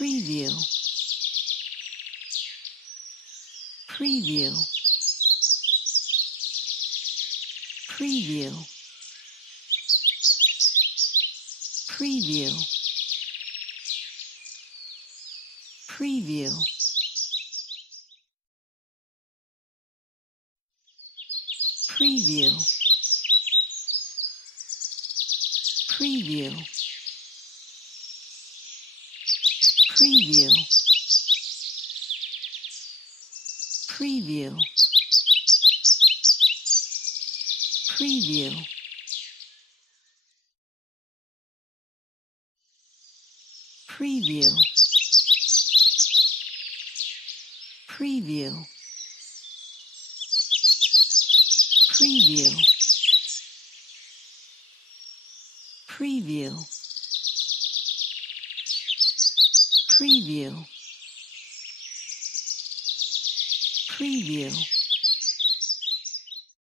preview, preview, preview, preview, preview, preview, preview, preview, preview, preview, preview, preview, preview, preview, preview, preview.